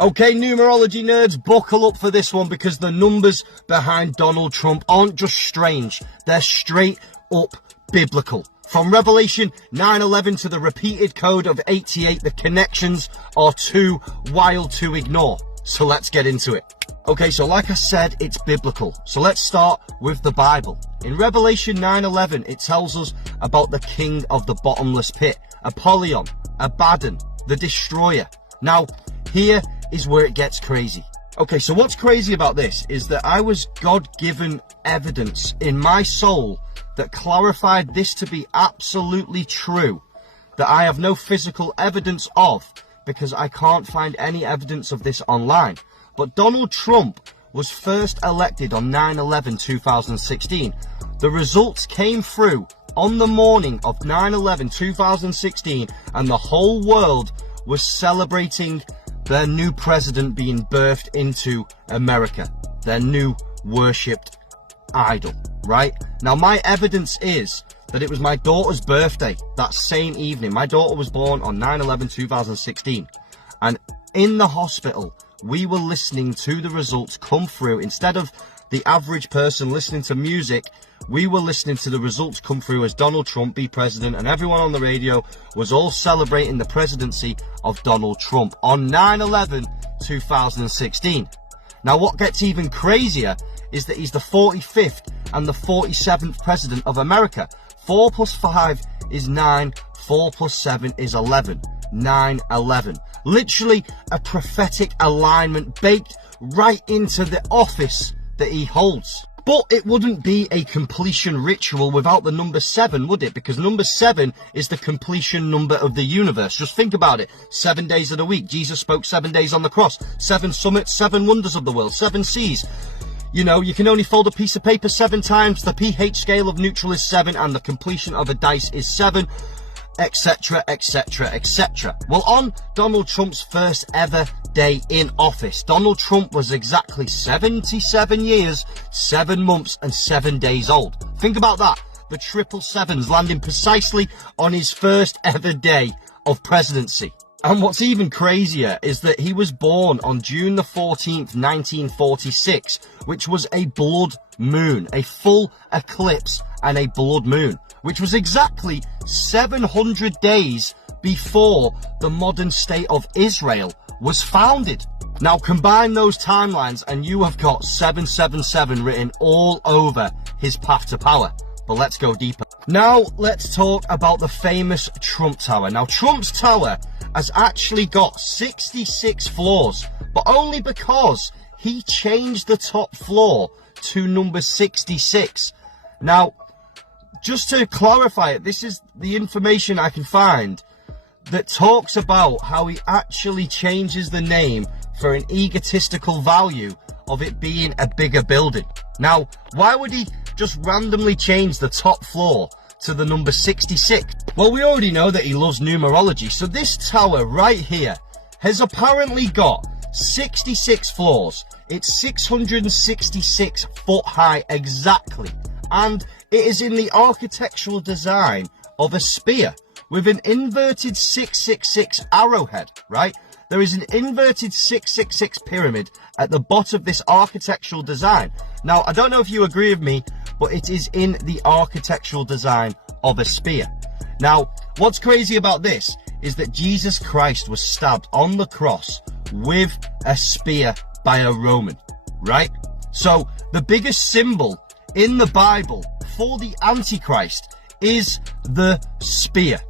Okay, numerology nerds, buckle up for this one because the numbers behind Donald Trump aren't just strange, they're straight up biblical. From Revelation 9:11 to the repeated code of 88, the connections are too wild to ignore. So let's get into it. Okay, so like I said, it's biblical. So let's start with the Bible. In Revelation 9:11, it tells us about the king of the bottomless pit, Apollyon, Abaddon, the destroyer. Now, here is where it gets crazy. Okay, so what's crazy about this is that I was God-given evidence in my soul that clarified this to be absolutely true, that I have no physical evidence of because I can't find any evidence of this online. But Donald Trump was first elected on 9/11/2016. The results came through on the morning of 9/11/2016 and the whole world was celebrating their new president being birthed into America, their new worshipped idol, right? Now, my evidence is that it was my daughter's birthday that same evening. My daughter was born on 9/11/2016, and in the hospital, we were listening to the results come through. Instead of the average person listening to music, we were listening to the results come through as Donald Trump be president, and everyone on the radio was all celebrating the presidency of Donald Trump on 9/11/2016. Now, what gets even crazier is that he's the 45th and the 47th president of America. 4 plus 5 is 9, 4 plus 7 is 11, 9/11. Literally a prophetic alignment baked right into the office that he holds. But it wouldn't be a completion ritual without the number 7, would it? Because number 7 is the completion number of the universe. Just think about it. 7 days of the week. Jesus spoke 7 days on the cross. 7 summits, 7 wonders of the world, 7 seas. You know, you can only fold a piece of paper 7 times. The pH scale of neutral is 7 and the completion of a dice is 7. Etc, etc, etc. Well, on Donald Trump's first ever day in office, Donald Trump was exactly 77 years, 7 months and 7 days old. Think about that. The 777s landing precisely on his first ever day of presidency. And what's even crazier is that he was born on June the 14th, 1946, which was a blood moon, a full eclipse and a blood moon, which was exactly 700 days before the modern state of Israel was founded. Now combine those timelines and you have got 777 written all over his path to power. But let's go deeper. Now let's talk about the famous Trump Tower. Now Trump's tower has actually got 66 floors, but only because he changed the top floor to number 66. Now, just to clarify it, this is the information I can find that talks about how he actually changes the name for an egotistical value of it being a bigger building. Now, why would he just randomly change the top floor to the number 66? Well, we already know that he loves numerology, so this tower right here has apparently got 66 floors. It's 666 foot high exactly, and it is in the architectural design of a spear with an inverted 666 arrowhead, right? There is an inverted 666 pyramid at the bottom of this architectural design. Now, I don't know if you agree with me, but it is in the architectural design of a spear. Now, what's crazy about this is that Jesus Christ was stabbed on the cross with a spear by a Roman, right? So the biggest symbol in the Bible for the Antichrist is the spear.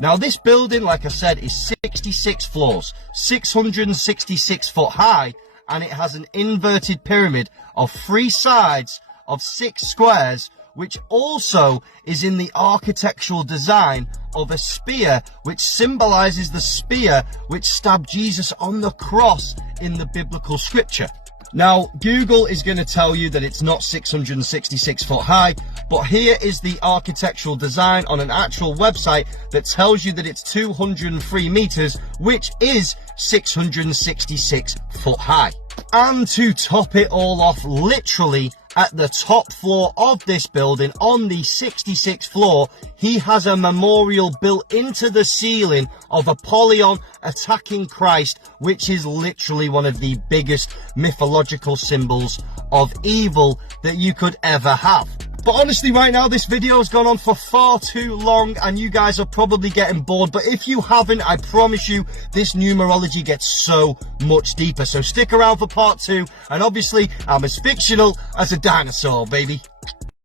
Now this building, like I said, is 66 floors, 666 foot high, and it has an inverted pyramid of 3 sides of 6 squares, which also is in the architectural design of a spear, which symbolizes the spear which stabbed Jesus on the cross in the biblical scripture. Now, Google is going to tell you that it's not 666 foot high, but here is the architectural design on an actual website that tells you that it's 203 meters, which is 666 foot high. And to top it all off, literally at the top floor of this building, on the 66th floor, he has a memorial built into the ceiling of Apollyon attacking Christ, which is literally one of the biggest mythological symbols of evil that you could ever have. But honestly, right now, this video has gone on for far too long and you guys are probably getting bored. But if you haven't, I promise you, this numerology gets so much deeper. So stick around for part 2. And obviously, I'm as fictional as a dinosaur, baby.